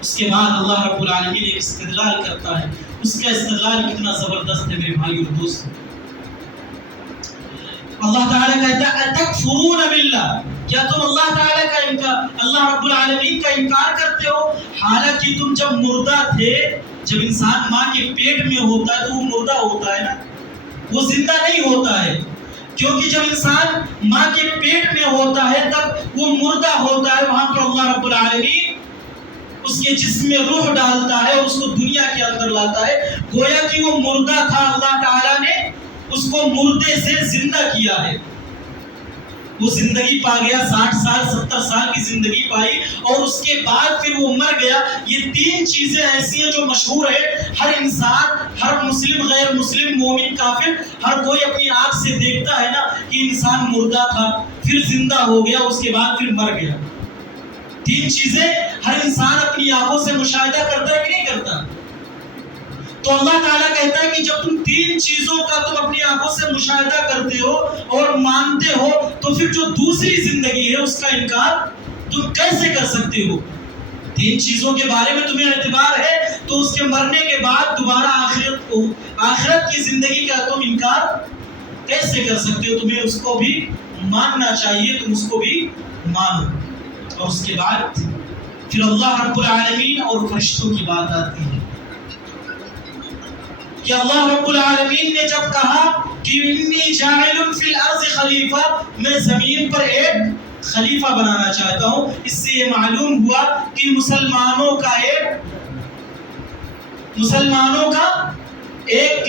اس کے بعد اللہ رب العالمین ایک استدلال کرتا ہے. اس کا استدلال کتنا زبردست ہے میرے بھائی اور دوست. اللہ تعالیٰ کہتا ہے اتکفرون باللہ، کیا تم اللہ تعالیٰ کا انکار، اللہ رب العالمین کا انکار کرتے ہو، حالانکہ تم جب مردہ تھے، جب انسان ماں کے پیٹ میں ہوتا ہے تو وہ مردہ ہوتا ہے نا، وہ زندہ نہیں ہوتا ہے. کیونکہ جب انسان ماں کے پیٹ میں ہوتا ہے تب وہ مردہ ہوتا ہے. وہاں پر اللہ رب العالمین اس کے جسم میں روح ڈالتا ہے، اس کو دنیا کے اندر لاتا ہے. گویا کہ وہ مردہ تھا، اللہ تعالیٰ نے اس کو مردے سے زندہ کیا ہے. وہ زندگی پا گیا، 60 سال 70 سال کی زندگی پائی، اور اس کے بعد پھر وہ مر گیا. یہ تین چیزیں ایسی ہیں جو مشہور ہے، ہر انسان، ہر مسلم، غیر مسلم، مومن، کافر، ہر کوئی اپنی آنکھ سے دیکھتا ہے نا کہ انسان مردہ تھا، پھر زندہ ہو گیا، اس کے بعد پھر مر گیا. تین چیزیں ہر انسان اپنی آنکھوں سے مشاہدہ کرتا ہے کہ نہیں کرتا؟ تو اللہ تعالیٰ کہتا ہے کہ جب تم تین چیزوں کا تم اپنی آنکھوں سے مشاہدہ کرتے ہو اور مانتے ہو، تو پھر جو دوسری زندگی ہے اس کا انکار تم کیسے کر سکتے ہو؟ تین چیزوں کے بارے میں تمہیں اعتبار ہے تو اس کے مرنے کے بعد دوبارہ آخرت کی زندگی کا تم انکار کیسے کر سکتے ہو؟ تمہیں اس کو بھی ماننا چاہیے، تم اس کو بھی مانو. اور اس کے بعد پھر اللہ رب العالمین اور فرشتوں کی بات آتی ہے کہ اللہ رب العالمین نے جب کہا کہ انی جاعل فی الارض خلیفہ، میں زمین پر ایک خلیفہ بنانا چاہتا ہوں. اس سے یہ معلوم ہوا کہ مسلمانوں کا ایک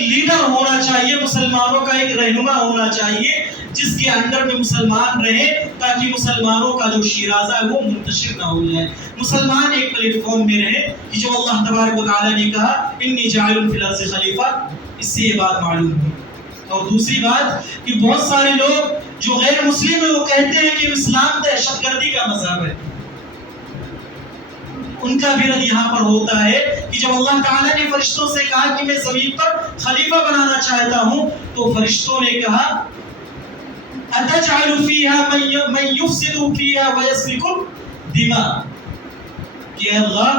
لیڈر ہونا چاہیے، مسلمانوں کا ایک رہنما ہونا چاہیے جس کے اندر میں مسلمان رہے، تاکہ مسلمانوں کا جو شیرازہ ہے وہ منتشر نہ ہو جائے. مسلمان ایک پلیٹ فارم میں رہے کہ جو اللہ تبارک و تعالیٰ نے کہا انی جاعل فی الارض خلیفہ، اس سے یہ بات معلوم ہوئی. اور دوسری بات کہ بہت سارے لوگ جو غیر مسلم ہیں وہ کہتے ہیں کہ اسلام دہشت گردی کا مذہب ہے. ان کا بھی رد یہاں پر ہوتا ہے کہ جب اللہ تعالیٰ نے فرشتوں سے کہا کہ میں زمین پر خلیفہ بنانا چاہتا ہوں، تو فرشتوں نے کہا اتجعل فیہا من یفسد فیہا ویسفک الدماء، کہ اللہ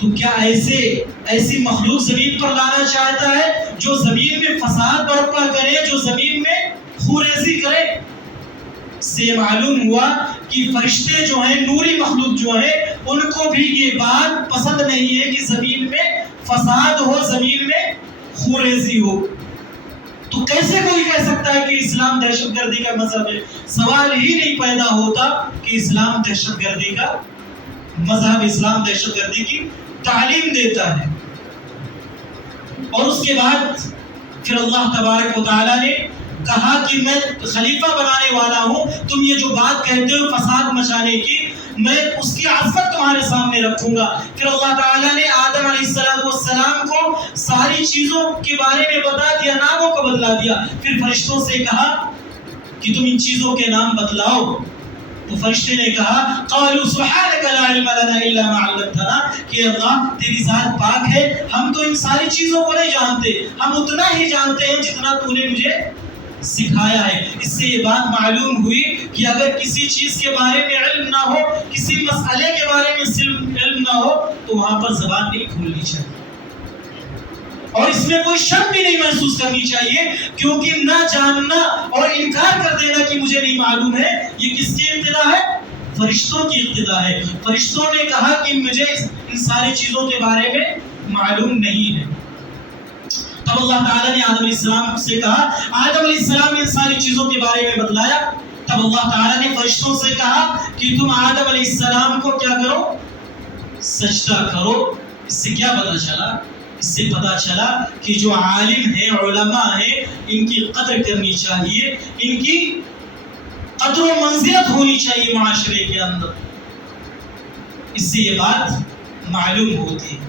تو کیا ایسی مخلوق زمین پر لانا چاہتا ہے جو زمین میں فساد برپا کرے، جو زمین میں خوریزی کرے. سے معلوم ہوا کہ فرشتے جو ہیں، نوری مخلوق جو ہیں، ان کو بھی یہ بات پسند نہیں ہے کہ زمین میں فساد ہو، زمین میں خوریزی ہو. تو کیسے کوئی کہہ سکتا ہے کہ اسلام دہشت گردی کا مذہب ہے؟ سوال ہی نہیں پیدا ہوتا کہ اسلام دہشت گردی کا مذہب، اسلام دہشت گردی کی تعلیم دیتا ہے۔ اور اس کے بعد پھر اللہ تبارک و تعالیٰ نے کہا کہ میں خلیفہ بنانے والا ہوں، تم یہ جو بات کہتے ہو فساد مچانے کی، میں اس کی عظمت تمہارے سامنے رکھوں گا۔ پھر اللہ تعالیٰ نے آدم علیہ السلام کو ساری چیزوں کے بارے میں بتا دیا، ناموں کو بدلا دیا۔ پھر فرشتوں سے کہا کہ تم ان چیزوں کے نام بدلاؤ، تو فرشتے نے کہا قالوا سبحانك لا علم لنا الا ما علمتنا، کہ اللہ تیری ذات پاک ہے، ہم تو ان ساری چیزوں کو نہیں جانتے، ہم اتنا ہی جانتے ہیں جتنا تو نے مجھے سکھایا ہے۔ اس سے یہ بات معلوم ہوئی کہ اگر کسی چیز کے بارے میں علم نہ ہو، کسی مسئلے کے بارے میں علم نہ ہو، تو وہاں پر زبان نہیں کھولنی چاہیے، اور اس میں کوئی شرم بھی نہیں محسوس کرنی چاہیے، کیونکہ نہ جاننا اور انکار کر دینا کہ مجھے نہیں معلوم ہے، یہ کس کی ابتدا ہے؟ فرشتوں کی ابتدا ہے۔ فرشتوں نے کہا کہ مجھے ان ساری چیزوں کے بارے میں معلوم نہیں ہے۔ تب اللہ تعالیٰ نے آدم علیہ السلام سے کہا، آدم علیہ السلام نے ان ساری چیزوں کے بارے میں بتلایا۔ تب اللہ تعالیٰ نے فرشتوں سے کہا کہ تم آدم علیہ السلام کو کیا کرو؟ سجدہ کرو۔ اس سے کیا پتہ چلا؟ اس سے پتہ چلا کہ جو عالم ہیں، علماء ہیں، ان کی قدر کرنی چاہیے، ان کی قدر و منزلت ہونی چاہیے معاشرے کے اندر۔ اس سے یہ بات معلوم ہوتی ہے۔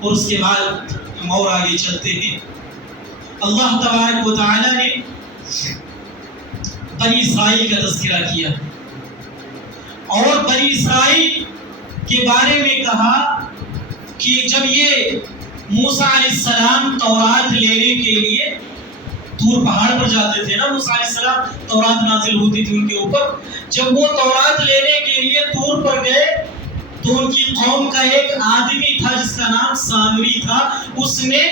اور اس کے بعد ہم اور آگے چلتے ہیں۔ اللہ تبارک و تعالیٰ نے بنی اسرائیل کا تذکرہ کیا، اور بنی اسرائیل کے بارے میں کہا کہ جب یہ موسیٰ علیہ السلام تورات لینے کے لیے طور پہاڑ پر جاتے تھے نا، موسیٰ علیہ السلام تورات نازل ہوتی تھی ان کے اوپر، جب وہ تورات لینے کے لیے طور پر گئے تو ان کی قوم کا ایک آدمی تھا جس کا نام سامری تھا، اس نے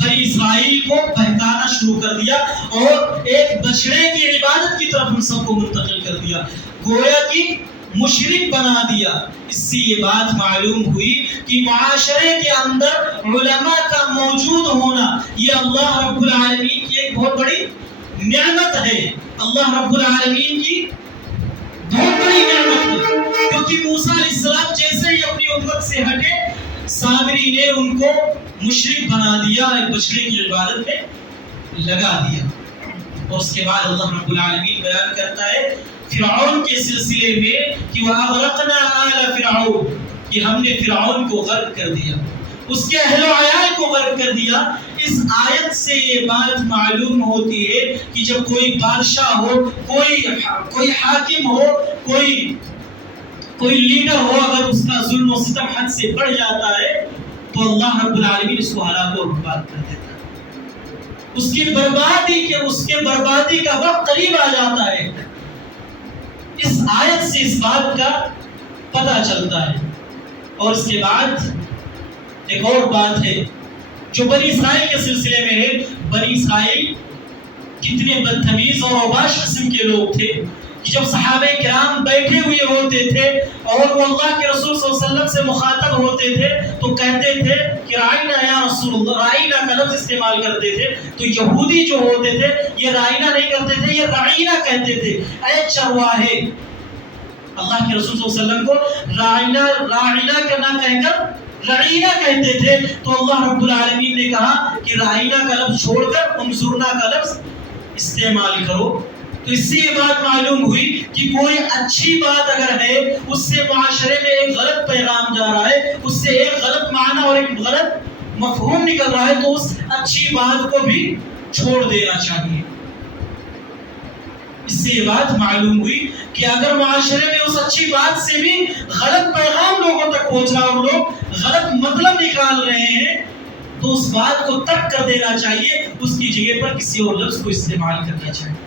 بنی اسرائیل کو بہکانا شروع کر دیا اور ایک بچڑے کی عبادت کی طرف ہم سب کو منتقل کر دیا، گویا کہ مشرک بنا دیا۔ اس سے یہ بات معلوم ہوئی کہ معاشرے کے اندر علماء کا موجود ہونا یہ اللہ رب العالمین کی ایک بہت بڑی نعمت ہے، اللہ رب العالمین کی بہت بڑی نعمت ہے، کیونکہ موسیٰ علیہ السلام جیسے ہی اپنی امت سے ہٹے، سامری نے ان کو مشرک بنا دیا، ایک بچڑے کی عبادت میں لگا دیا۔ اور اس کے بعد اللہ رب العالمین بیان کرتا ہے فرعون کے سلسلے میں کہ وَأَغْرَقْنَا آلَ فِرْعَوْنَ، کہ ہم نے فرعون کو غرق کر دیا، اس کے اہل و عیال کو غرق کر دیا۔ اس آیت سے یہ بات معلوم ہوتی ہے کہ جب کوئی بادشاہ ہو، کوئی حاکم ہو، کوئی لیڈر ہو، اگر اس کا ظلم و ستم حد سے بڑھ جاتا ہے تو اللہ رب العالمین اس کو ہلاک و برباد کر دیتا ہے، اس کے بربادی کا وقت قریب آ جاتا ہے۔ اس آیت سے اس بات کا پتہ چلتا ہے۔ اور اس کے بعد ایک اور بات ہے جو بنی اسرائیل کے سلسلے میں ہے۔ بنی اسرائیل کتنے بدتمیز اور اوباش قسم کے لوگ تھے کہ جب صحابہ کرام بیٹھے ہوئے ہوتے تھے اور وہ اللہ کے رسول صلی اللہ علیہ وسلم سے مخاطب ہوتے تھے تو کہتے تھے کہ رائنا یا رسول اللہ، رائنا کا لفظ استعمال کرتے تھے۔ تو یہودی جو ہوتے تھے یہ رائنا نہیں کرتے تھے، یہ رائنا کہتے تھے، اے چرواہے۔ اللہ کے رسول صلی اللہ علیہ وسلم کو رائنا کا نہ کہہ کر رعینا کہتے تھے، تو اللہ رب العالمین نے کہا کہ رائنا کا لفظ چھوڑ کر انظرنا کا لفظ استعمال کرو۔ تو اس سے یہ بات معلوم ہوئی کہ کوئی اچھی بات اگر ہے، اس سے معاشرے میں ایک غلط پیغام جا رہا ہے، اس سے ایک غلط معنی اور ایک غلط مفہوم نکل رہا ہے، تو اس اچھی بات کو بھی چھوڑ دینا چاہیے۔ اس سے یہ بات معلوم ہوئی کہ اگر معاشرے میں اس اچھی بات سے بھی غلط پیغام لوگوں تک پہنچ رہا اور لوگ غلط مطلب نکال رہے ہیں تو اس بات کو ترک کر دینا چاہیے، اس کی جگہ پر کسی اور لفظ کو استعمال کرنا چاہیے۔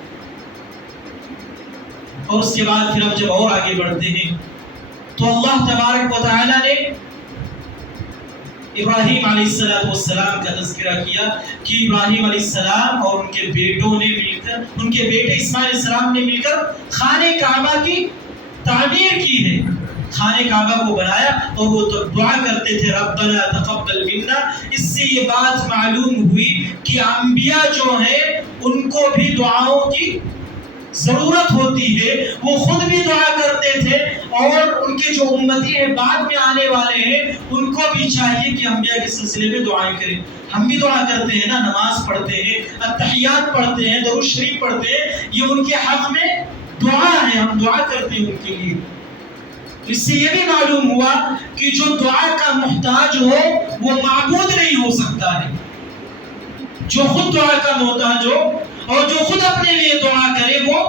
اور اس کے بعد پھر ہم جب اور آگے بڑھتے ہیں تو اللہ تبارک و تعالیٰ نے ابراہیم علیہ السلام کا تذکرہ کیا کہ ابراہیم علیہ السلام اور ان کے بیٹوں نے مل کر، ان کے بیٹے اسماعیل علیہ السلام نے مل کر خانہ کعبہ کی تعمیر کی ہے۔ خانہ کعبہ کو بنایا اور وہ تو دعا کرتے تھے ربنا تقبل منا. اس سے یہ بات معلوم ہوئی کہ انبیاء جو ہیں ان کو بھی دعاؤں کی ضرورت ہوتی ہے. وہ خود بھی دعا کرتے تھے اور ان کے جو امتی ہیں بعد میں آنے والے ہیں ان کو بھی چاہیے کہ انبیاء کے سلسلے میں دعائیں کریں. ہم بھی دعا کرتے ہیں نا, نماز پڑھتے ہیں, التحیات پڑھتے ہیں, درود شریف پڑھتے ہیں, یہ ان کے حق میں دعا ہے, ہم دعا کرتے ہیں ان کے لیے. اس سے یہ بھی معلوم ہوا کہ جو دعا کا محتاج ہو وہ معبود نہیں ہو سکتا ہے. جو خود دعا کا محتاج ہو اور جو خود اپنے لیے دعا کرے وہ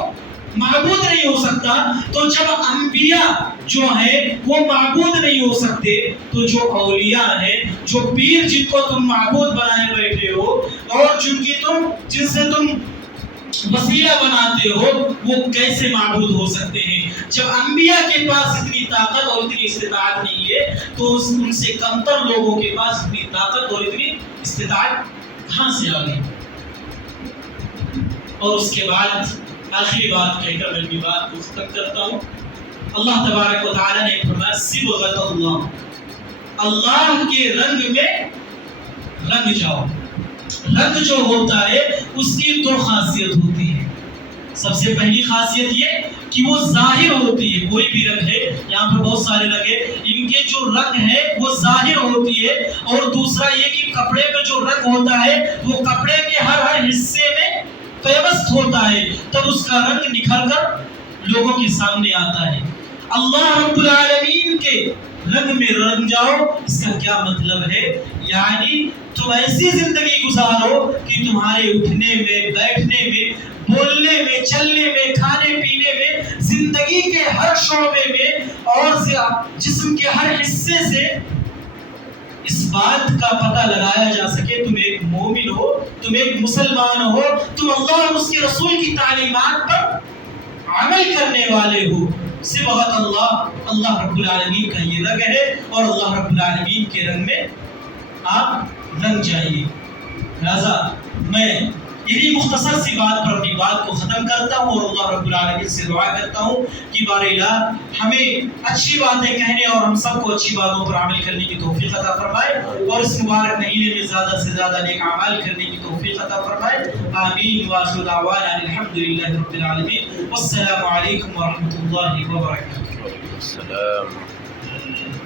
معبود نہیں ہو سکتا. تو جب انبیاء جو ہیں وہ معبود نہیں ہو سکتے تو جو اولیاء ہیں, جو پیر جن کو تم معبود بنائے بیٹھے ہو اور جن سے تم وسیلہ بناتے ہو, وہ کیسے معبود ہو سکتے ہیں؟ جب انبیاء کے پاس اتنی طاقت اور اتنی استطاعت نہیں ہے تو ان سے کمتر لوگوں کے پاس اتنی طاقت اور اتنی استطاعت کہاں سے آ گئی؟ اور اس کے بعد آخری بات کہہ کر میں اپنی بات کو ختم کرتا ہوں. اللہ تبارک و تعالی نے فرمایا صبغۃ اللہ, اللہ کے رنگ میں رنگ جاؤ. رنگ جو ہوتا ہے اس کی دو خاصیت ہوتی ہے. سب سے پہلی خاصیت یہ کہ وہ ظاہر ہوتی ہے. کوئی بھی رنگ ہے, یہاں پر بہت سارے رنگ ہیں, ان کے جو رنگ ہے وہ ظاہر ہوتی ہے. اور دوسرا یہ کہ کپڑے میں جو رنگ ہوتا ہے وہ کپڑے کے ہر حصے میں پیوست ہوتا ہے, تب اس کا رنگ نکھر کر لوگوں کے سامنے آتا ہے. اللہ رب العالمین کے رنگ میں رنگ جاؤ, اس کا کیا مطلب ہے؟ یعنی تم ایسی زندگی گزارو کہ تمہارے اٹھنے میں, بیٹھنے میں, بولنے میں, چلنے میں, کھانے پینے میں, زندگی کے ہر شعبے میں اور جسم کے ہر حصے سے اس بات کا پتہ لگایا جا سکے تم ایک مومن ہو, تم ایک مسلمان ہو, تم اللہ اور اس کے رسول کی تعلیمات پر عمل کرنے والے ہو. صبغۃ اللہ, اللہ رب العالمین کا یہ رنگ ہے اور اللہ رب العالمین کے رنگ میں آپ رنگ جائیے. لہذا میں یہی مختصر سی بات پر اپنی بات کو ختم کرتا ہوں اور اللہ رب العالمین سے دعا کرتا ہوں کہ بار الہ ہمیں اچھی باتیں کہنے اور ہم سب کو اچھی باتوں پر عمل کرنے کی توفیق عطا فرمائے اور اس مبارک مہینے میں زیادہ سے زیادہ نیک اعمال کرنے کی توفیق عطا فرمائے. آمین. وآخر دعوانا الحمدللہ رب العالمین. والسلام علیکم ورحمۃ اللہ وبرکاتہ. السلام.